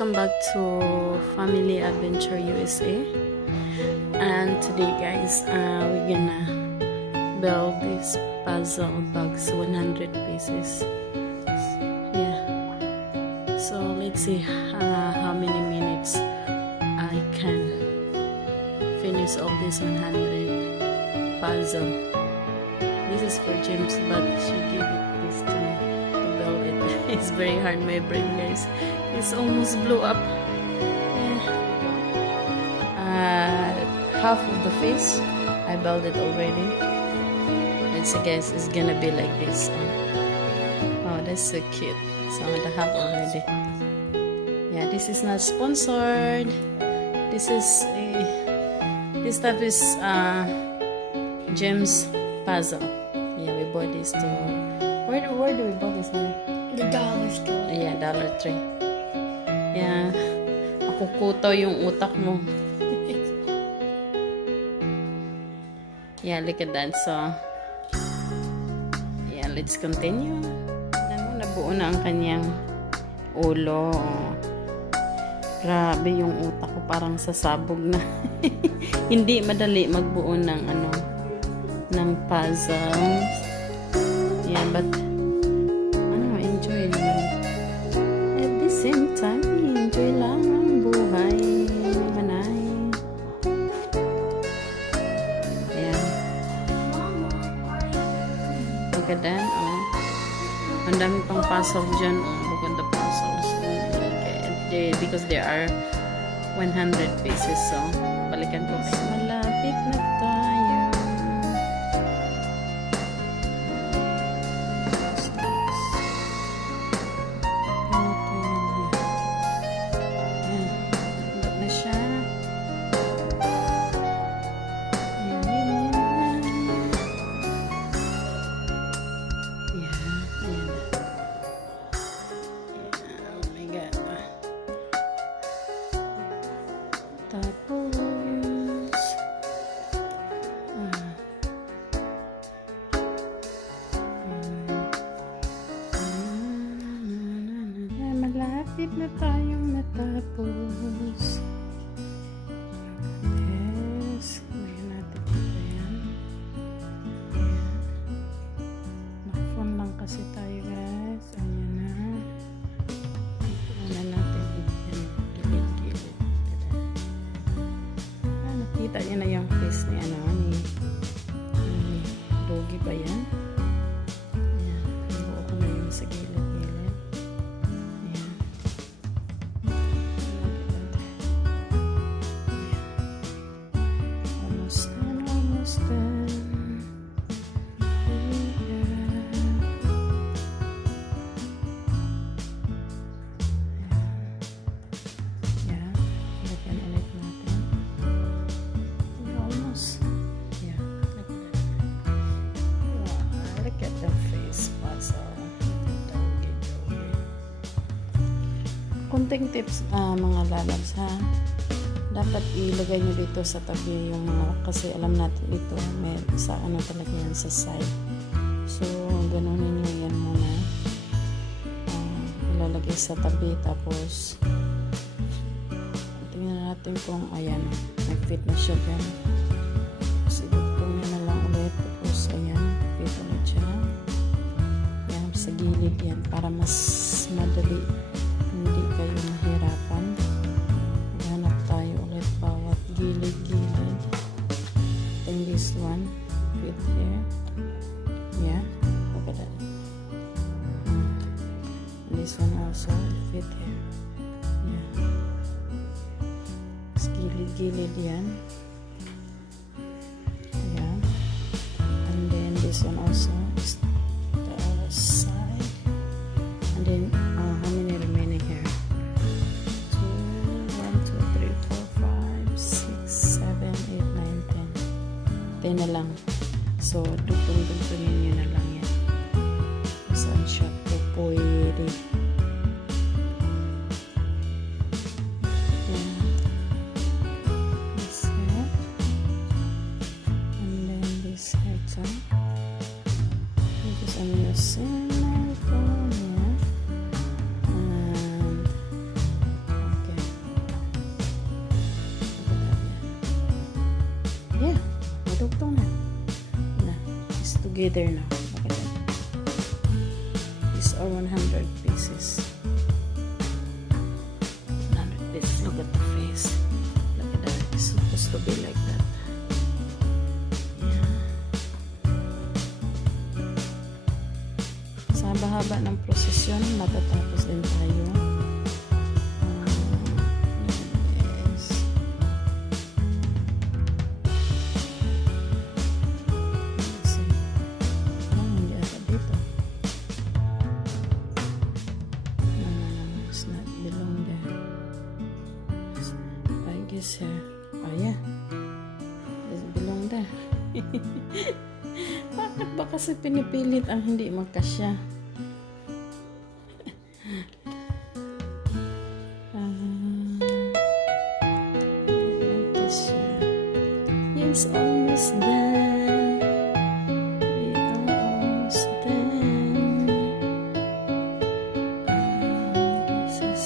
welcome back to Family Adventure USA. And today guys, we're gonna build this puzzle box 100 pieces. Yeah, so let's see how many minutes I can finish all this 100 puzzle. This is for James, but she gave this to me to build it. It's very hard, my brain guys. It's almost blew up. Yeah. Half of the face I built it already. Let's see guys, it's gonna be like this. Oh, that's so cute. So the half already. Yeah, this is not sponsored. This is this stuff is James puzzle. Yeah, we bought this to where do we buy this one? The dollar store. Yeah, Dollar Tree. Yeah. Makukutaw yung utak mo. Yeah, look at that. So, yeah, let's continue. Nabuo na ang kanyang ulo. Grabe yung utak ko, parang sasabog na. Hindi madali magbuo ng ng puzzle. Yeah, but enjoy naman. At the same time, enjoy lang ang buhay. Manay. Ayan. Maganda. Ang dami pang puzzle dyan. Maganda puzzles. Because there are 100 pieces. So, balikan ko kayo. Malapit na tayo. Malapit na tayong matapos. Yes. Ngayon natin ito yan. Naka-phone lang kasi tayo guys. Ayan na. Ito na natin yan. Gilid-gilid. Nakita nyo na yung face ni ni Logi ba yan? Ayan. Buo ko na yung sa gilid. Konting tips mga lalabs ha. Dapat ilagay nyo dito sa tabi yung mga, kasi alam natin dito may sa talaga yan sa side. So ganunin nyo yan muna. Ilalagay sa tabi tapos tingnan natin kung ayan, nag-fit na siya dyan. Tapos idugtong nyo na lang ulit tapos ayan, fit ulit siya. Yan sa gilid yan para mas madali, hindi kayo mahirapan. Maghanap tayo ulit bawat gilid-gilid. Then this one fit here. Yeah, look at that. And this one also fit here. Yeah, gilid-gilid yan. Yeah, and then this one also is the other side. And then how many remaining here? 10 na lang. So, dugtong-dugtongin nyo na lang yan. Saan siya po pwede. Yan. This head. And then this head. So, this is on your center. Yeah. And together now. Look at that. These are 100 pieces. 100 pieces. Look at the face. Look at that. It's supposed to be like that. Yeah. Sa haba-haba ng prosesyon, matatapos din tayo. Here. Oh yeah. Does it belong there? Bakit ba kasi pinipilit ang hindi magkasya? It's almost done. We are almost done. This is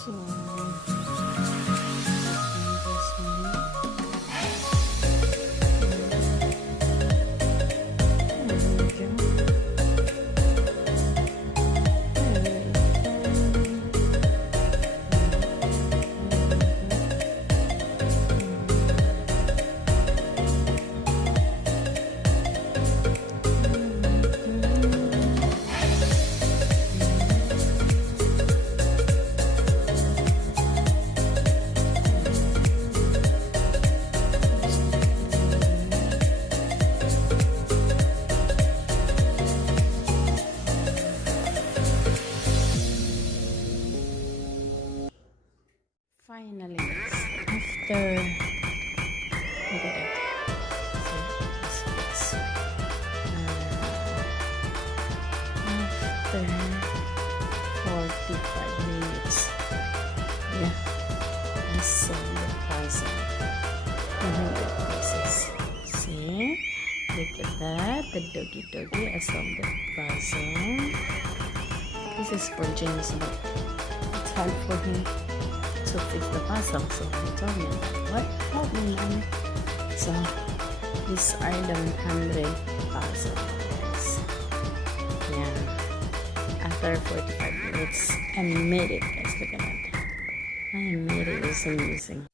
so finally, after look at that. After 45 minutes, yeah, I saw the puzzle. 100 pieces. See, look at that, the doggy. I saw the puzzle. This is for James, but it's hard for him to fix the puzzle, so he told me, what? Help me, Mom. So these are the 100 puzzles. Yeah. After 45 minutes, I made it, guys. Look at that. I made it. It's amazing.